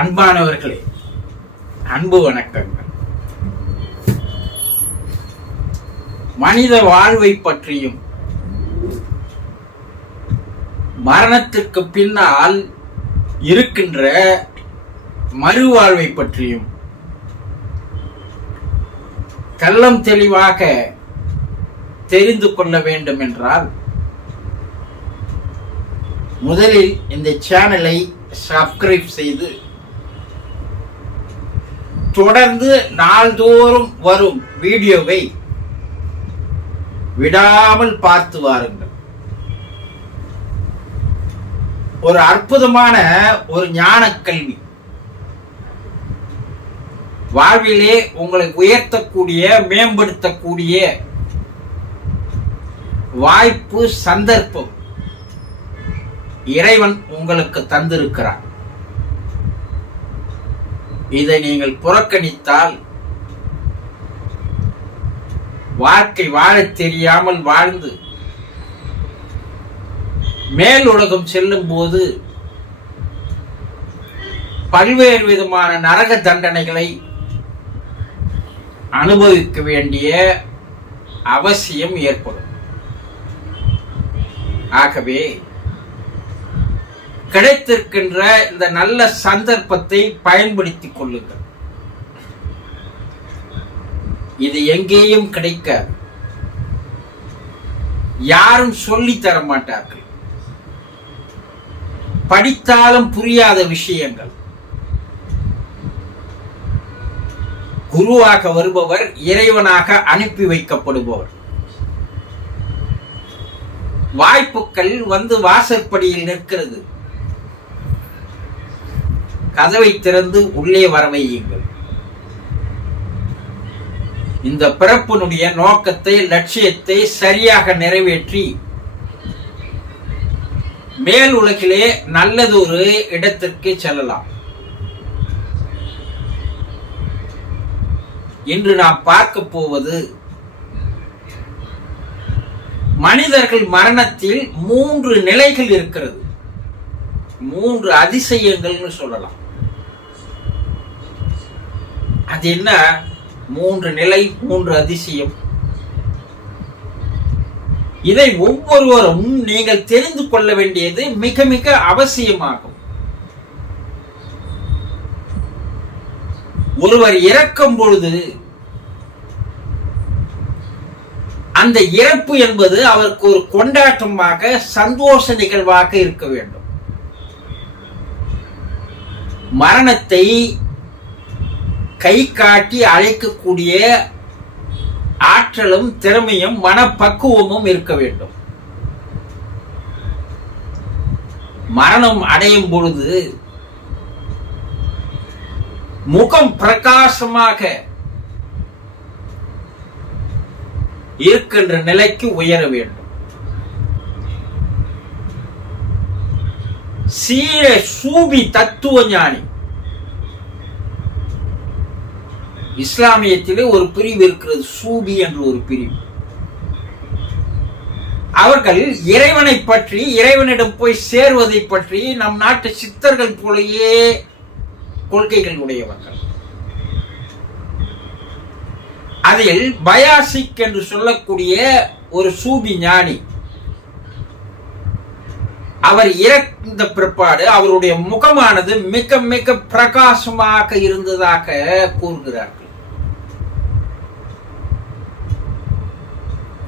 அன்பானவர்களே, அன்பு வணக்கங்கள். மனித வாழ்வை பற்றியும் மரணத்திற்கு பின்னால் இருக்கின்ற மறுவாழ்வை பற்றியும் கள்ளம் தெளிவாக தெரிந்து கொள்ள வேண்டும் என்றால் முதலில் இந்த சேனலை சப்ஸ்கிரைப் செய்து தொடர்ந்து நாள்தோறும் வரும் வீடியோவை விடாமல் பார்த்து வாருங்கள். ஒரு அற்புதமான ஒரு ஞான கல்வி, வாழ்விலே உங்களை உயர்த்தக்கூடிய மேம்படுத்தக்கூடிய வாய்ப்பு, சந்தர்ப்பம் இறைவன் உங்களுக்கு தந்திருக்கிறார். இதை நீங்கள் புறக்கணித்தால் வாழ்க்கை வாழத் தெரியாமல் வாழ்ந்து மேல் உலகம் செல்லும் போது பல்வேறு விதமான நரக தண்டனைகளை அனுபவிக்க வேண்டிய அவசியம் ஏற்படும். ஆகவே கிடைத்திருக்கின்ற இந்த நல்ல சந்தர்ப்பத்தை பயன்படுத்திக் கொள்ளுங்கள். இது எங்கேயும் கிடைக்காது. யாரும் சொல்லி தர மாட்டார்கள். படித்தாலும் புரியாத விஷயங்கள். குருவாக வருபவர் இறைவனாக அனுப்பி வைக்கப்படுபவர். வாய்ப்புகள் வந்து வாசற்படியில் நிற்கிறது. கதவை திறந்து உள்ளே வரவையுங்கள். இந்த பிறப்பினுடைய நோக்கத்தை, லட்சியத்தை சரியாக நிறைவேற்றி மேல் உலகிலே நல்லதொரு இடத்திற்கு செல்லலாம். இன்று நாம் பார்க்க போவது மனிதர்கள் மரணத்தில் 3 நிலைகள் இருக்கிறது. 3 அதிசயங்கள்னு சொல்லலாம். அது என்ன 3 நிலை, 3 அதிசயம்? இதை ஒவ்வொருவரும் நீங்கள் தெரிந்து கொள்ள வேண்டியது மிக மிக அவசியமாகும். ஒருவர் இறக்கும் பொழுது அந்த இறப்பு என்பது அவருக்கு ஒரு கொண்டாட்டமாக, சந்தோஷ நிகழ்வாக இருக்க வேண்டும். மரணத்தை கை காட்டி அழைக்கக்கூடிய ஆற்றலும் திறமையும் மனப்பக்குவமும் இருக்க வேண்டும். மரணம் அடையும் பொழுது முகம் பிரகாசமாக இருக்கின்ற நிலைக்கு உயர வேண்டும். சீர சூபி தத்துவ ஞானி. இஸ்லாமியத்திலே ஒரு பிரிவு இருக்கிறது, சூபி என்று ஒரு பிரிவு. அவர்கள் இறைவனை பற்றி, இறைவனிடம் போய் சேர்வதை பற்றி நம் நாட்டு சித்தர்கள் போலயே கொள்கைகள் உடையவர்கள். அதில் பயாசிக் என்று சொல்லக்கூடிய ஒரு சூபி ஞானி, அவர் இறந்த பிற்பாடு அவருடைய முகமானது மிக மிக பிரகாசமாக இருந்ததாக கூறுகிறார்கள்.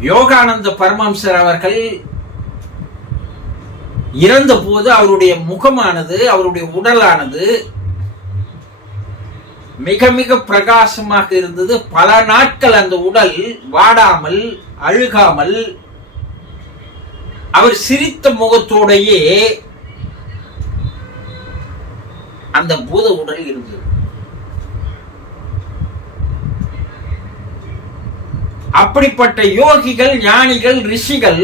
யோகானந்த பரமஹம்சர் அவர்கள் இறந்த போது அவருடைய முகமானது, அவருடைய உடலானது மிக மிக பிரகாசமாக இருந்தது. பல நாட்கள் அந்த உடல் வாடாமல், அழுகாமல், அவர் சிரித்த முகத்தோடையே அந்த பூத உடல் இருந்தது. அப்படிப்பட்ட யோகிகள், ஞானிகள், ரிஷிகள்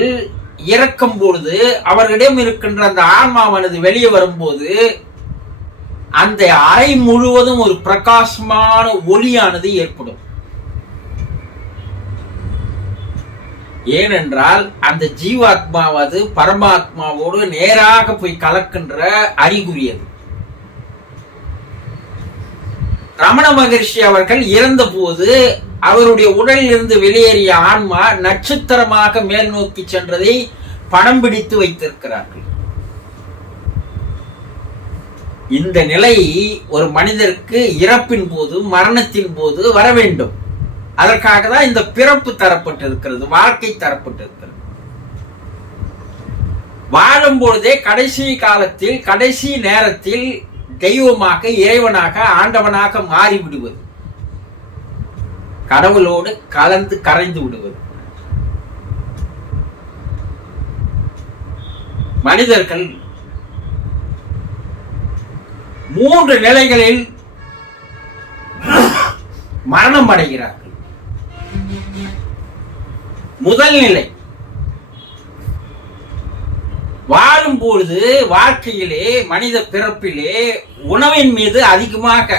இறக்கும் பொழுது அவர்களிடம் இருக்கின்ற அந்த ஆன்மாவானது வெளியே வரும்போது அந்த அறை முழுவதும் ஒரு பிரகாசமான ஒளியானது ஏற்படும். ஏனென்றால் அந்த ஜீவாத்மாவது பரமாத்மாவோடு நேராக போய் கலக்கின்ற அறிகுறியது. ரமண மகரிஷி அவர்கள் இறந்த போது அவருடைய உடலில் இருந்து வெளியேறிய ஆன்மா நட்சத்திரமாக மேல் நோக்கி சென்றதை படம் பிடித்து வைத்திருக்கிறார்கள். இந்த நிலை ஒரு மனிதருக்கு இறப்பின் போது, மரணத்தின் போது வர வேண்டும். அதற்காக தான் இந்த பிறப்பு தரப்பட்டிருக்கிறது, வாழ்க்கை தரப்பட்டிருக்கிறது. வாழும் பொழுதே கடைசி காலத்தில், கடைசி நேரத்தில் தெய்வமாக, இறைவனாக, ஆண்டவனாக மாறிவிடுவது, கடவுளோடு கலந்து கரைந்து விடுவது. மனிதர்கள் 3 நிலைகளில் மரணம் அடைகிறார்கள். முதல் நிலை, வாழும் பொழுது வாழ்க்கையிலே, மனித பிறப்பிலே உணவின் மீது அதிகமாக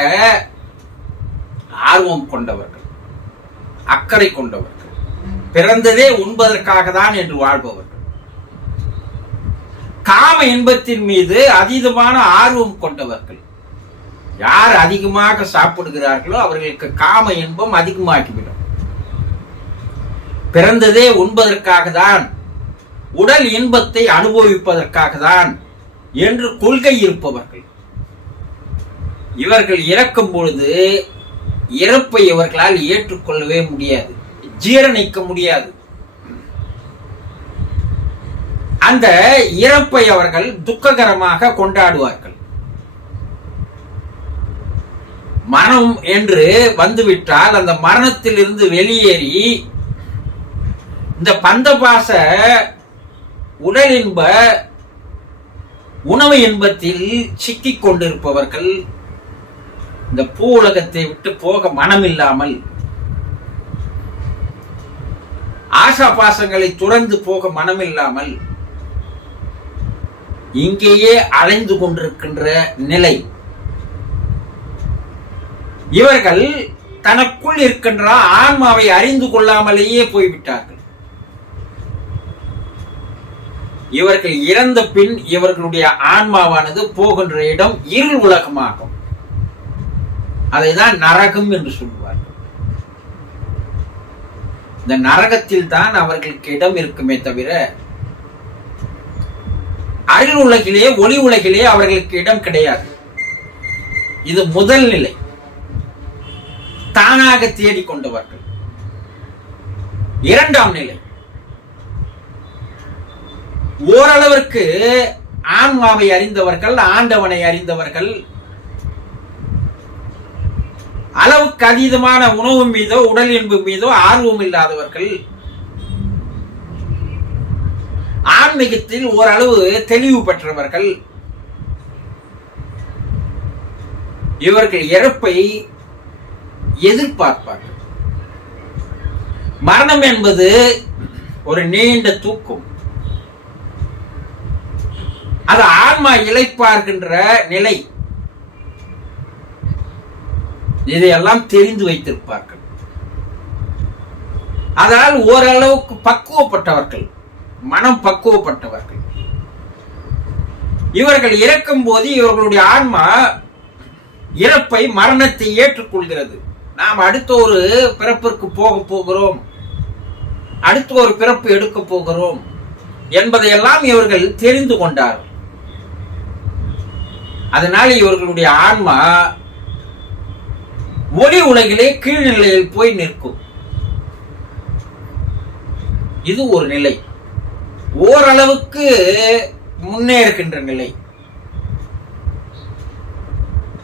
ஆர்வம் கொண்டவர்கள், அக்கறை கொண்டவர்கள், பிறந்ததே உண்பதற்காக தான் என்று வாழ்பவர்கள், காம இன்பத்தின் மீது அதீதமான ஆர்வம் கொண்டவர்கள். யார் அதிகமாக சாப்பிடுகிறார்களோ அவர்களுக்கு காம இன்பம் அதிகமாகிவிடும். பிறந்ததே உண்பதற்காக தான், உடல் இன்பத்தை அனுபவிப்பதற்காக தான் என்று கொள்கை இருப்பவர்கள். இவர்கள் இறக்கும் பொழுது இறப்பை இவர்களால் ஏற்றுக்கொள்ளவே முடியாது, ஜீரணிக்க முடியாது. அந்த இறப்பை அவர்கள் துக்ககரமாக கொண்டாடுவார்கள். மரணம் என்று வந்துவிட்டால் அந்த மரணத்தில் இருந்து வெளியேறி இந்த பந்தபாச உடல் இன்ப, உணவு இன்பத்தில் சிக்கிக் கொண்டிருப்பவர்கள், இந்த பூ உலகத்தை விட்டு போக மனமில்லாமல், ஆசா பாசங்களை துறந்து போக மனமில்லாமல் இங்கேயே அலைந்து கொண்டிருக்கின்ற நிலை. இவர்கள் தனக்குள் இருக்கின்ற ஆன்மாவை அறிந்து கொள்ளாமலேயே போய்விட்டார்கள். இவர்கள் இறந்த பின் இவர்களுடைய ஆன்மாவானது போகின்ற இடம் இருள் உலகமாகும். அதைதான் நரகம் என்று சொல்லுவார்கள். இந்த நரகத்தில் தான் அவர்களுக்கு இடம் இருக்குமே தவிர அருள் உலகிலே, ஒளி உலகிலே அவர்களுக்கு இடம் கிடையாது. இது முதல் நிலை, தானாக தேடிக்கொண்டவர்கள். இரண்டாம் நிலை, ஓரளவிற்கு ஆன்மாவை அறிந்தவர்கள், ஆண்டவனை அறிந்தவர்கள், அளவுக்கு அதீதமான உணவு மீதோ உடல் இன்பு மீதோ ஆர்வம் இல்லாதவர்கள், ஆன்மீகத்தில் ஓரளவு தெளிவு பெற்றவர்கள். இவர்கள் இறப்பை எதிர்பார்ப்பார்கள். மரணம் என்பது ஒரு நீண்ட தூக்கம். அது ஆன்மா இளைப்பார்க்கின்ற நிலை. இதையெல்லாம் தெரிந்து வைத்திருப்பார்கள். அதனால் ஓரளவுக்கு பக்குவப்பட்டவர்கள், மனம் பக்குவப்பட்டவர்கள். இவர்கள் இறக்கும் போது இவர்களுடைய ஆன்மா இறப்பை, மரணத்தை ஏற்றுக்கொள்கிறது. நாம் அடுத்த ஒரு பிறப்பிற்கு போக போகிறோம், அடுத்த ஒரு பிறப்பு எடுக்க போகிறோம் என்பதையெல்லாம் இவர்கள் தெரிந்து கொண்டார்கள். அதனால் இவர்களுடைய ஆன்மா ஒளி உலகிலே கீழ்நிலையில் போய் நிற்கும். இது ஒரு நிலை, ஓரளவுக்கு முன்னேறுகின்ற நிலை.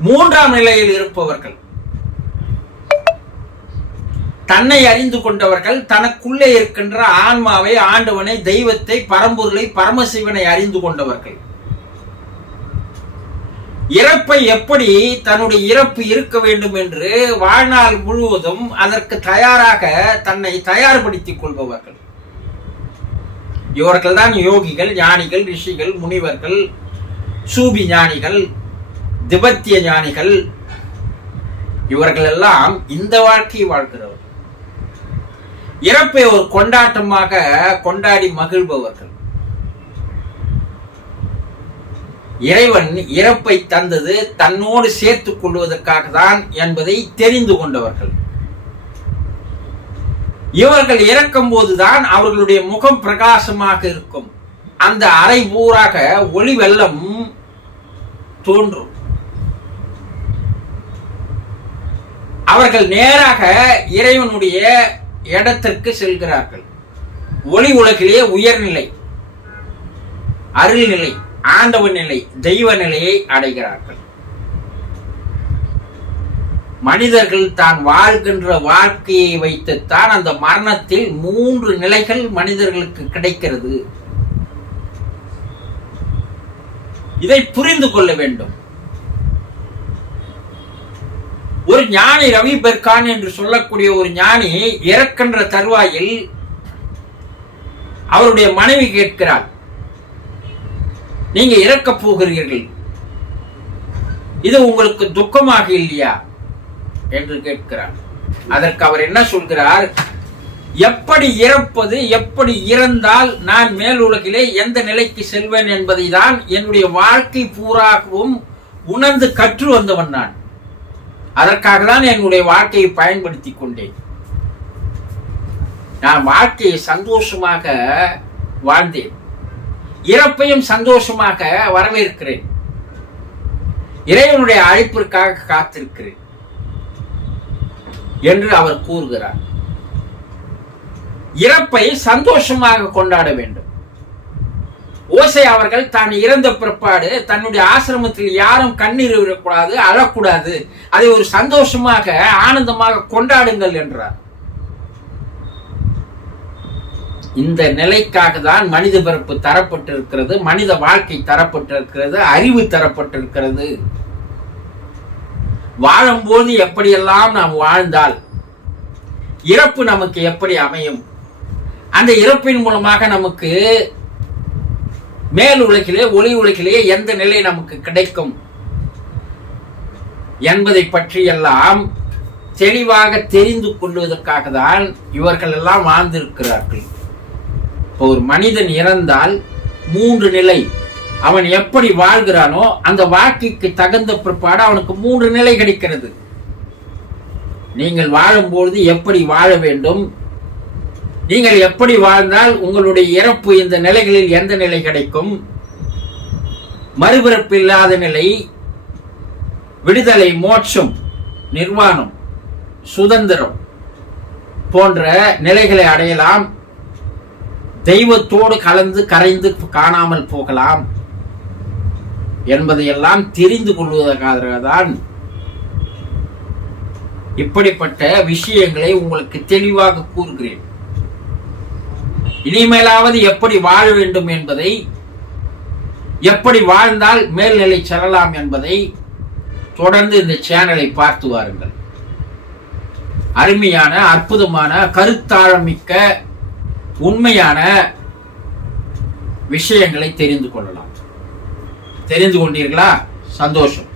மூன்றாம் நிலையில் இருப்பவர்கள், தன்னை அறிந்து கொண்டவர்கள், தனக்குள்ளே இருக்கின்ற ஆன்மாவை, ஆண்டவனை, தெய்வத்தை, பரம்பொருளை, பரமசிவனை அறிந்து கொண்டவர்கள். இறப்பை எப்படி தன்னுடைய இறப்பு இருக்க வேண்டும் என்று வாழ்நாள் முழுவதும் அதற்கு தயாராக தன்னை தயார்படுத்திக் கொள்பவர்கள். இவர்கள் தான் யோகிகள், ஞானிகள், ரிஷிகள், முனிவர்கள், சூபி ஞானிகள், திபத்திய ஞானிகள். இவர்கள் எல்லாம் இந்த வாழ்க்கையை வாழ்கிறவர்கள். இறப்பை ஒரு கொண்டாட்டமாக கொண்டாடி மகிழ்பவர்கள். இறைவன் இறப்பை தந்தது தன்னோடு சேர்த்துக் கொள்வதற்காக தான் என்பதை தெரிந்து கொண்டவர்கள். இவர்கள் இறக்கும் போதுதான் அவர்களுடைய முகம் பிரகாசமாக இருக்கும். அந்த அறை பூராக ஒளி வெள்ளம் தோன்றும். அவர்கள் நேராக இறைவனுடைய இடத்திற்கு செல்கிறார்கள். ஒளி உலகிலேயே உயர்நிலை, அருள்நிலை, ஆண்டவன் நிலை, தெய்வ நிலையை அடைகிறார்கள். மனிதர்கள் தான் வாழ்கின்ற வாழ்க்கையை வைத்துத்தான் அந்த மரணத்தில் 3 நிலைகள் மனிதர்களுக்கு கிடைக்கிறது. இதை புரிந்து கொள்ள வேண்டும். ஒரு ஞானி, ரவி பெர்கான் என்று சொல்லக்கூடிய ஒரு ஞானி இறக்கின்ற தருவாயில் அவருடைய மனைவி கேட்கிறார், நீங்க இறக்கப் போகிறீர்கள், இது உங்களுக்கு துக்கமாக இல்லையா என்று கேட்கிறார். அதற்கு அவர் என்ன சொல்கிறார், எப்படி இறப்பது, எப்படி இறந்தால் நான் மேல் உலகிலே எந்த நிலைக்கு செல்வேன் என்பதை தான் என்னுடைய வாழ்க்கை பூராகவும் உணர்ந்து கற்று வந்தவன் நான். அதற்காக தான் என்னுடைய வாழ்க்கையை பயன்படுத்தி கொண்டேன். நான் வாழ்க்கையை சந்தோஷமாக வாழ்ந்தேன், இறப்பையும் சந்தோஷமாக வரவேற்கிறேன், இறைவனுடைய அழைப்பிற்காக காத்திருக்கிறேன் என்று அவர் கூறுகிறார். இறப்பை சந்தோஷமாக கொண்டாட வேண்டும். ஓசை அவர்கள் தான் இறந்த பிற்பாடு தன்னுடைய ஆசிரமத்தில் யாரும் கண்ணீர் விடக்கூடாது, அழக்கூடாது, அதை ஒரு சந்தோஷமாக ஆனந்தமாக கொண்டாடுங்கள் என்றார். இந்த நிலைக்காக தான் மனித பிறப்பு தரப்பட்டிருக்கிறது, மனித வாழ்க்கை தரப்பட்டிருக்கிறது, அறிவு தரப்பட்டிருக்கிறது. வாழும்போது எப்படியெல்லாம் நாம் வாழ்ந்தால் இறப்பு நமக்கு எப்படி அமையும், அந்த இறப்பின் மூலமாக நமக்கு மேல் உலகிலே ஒளி உலகிலே எந்த நிலை நமக்கு கிடைக்கும் என்பதை பற்றியெல்லாம் தெளிவாக தெரிந்து கொள்வதற்காக தான் இவர்கள் எல்லாம் வாழ்ந்திருக்கிறார்கள். இப்போ ஒரு மனிதன் இறந்தால் 3 நிலை, அவன் எப்படி வாழ்கிறானோ அந்த வாழ்க்கைக்கு தகுந்த பிற்பாடு அவனுக்கு 3 நிலை கிடைக்கிறது. நீங்கள் வாழும்பொழுது எப்படி வாழ வேண்டும், நீங்கள் எப்படி வாழ்ந்தால் உங்களுடைய இறப்பு இந்த நிலைகளில் எந்த நிலை கிடைக்கும், மறுபிறப்பு இல்லாத நிலை, விடுதலை, மோட்சம், நிர்வாணம், சுதந்திரம் போன்ற நிலைகளை அடையலாம், தெய்வத்தோடு கலந்து கரைந்து காணாமல் போகலாம் என்பதையெல்லாம் தெரிந்து கொள்வதற்காக தான் இப்படிப்பட்ட விஷயங்களை உங்களுக்கு தெளிவாக கூறுகிறேன். இனிமேலாவது எப்படி வாழ வேண்டும் என்பதை, எப்படி வாழ்ந்தால் மேல்நிலை செல்லலாம் என்பதை தொடர்ந்து இந்த சேனலை பார்த்து வாருங்கள். அருமையான, அற்புதமான, கருத்தாழமிக்க, உண்மையான விஷயங்களை தெரிந்து கொள்ளலாம். தெரிந்து கொண்டீர்களா? சந்தோஷம்.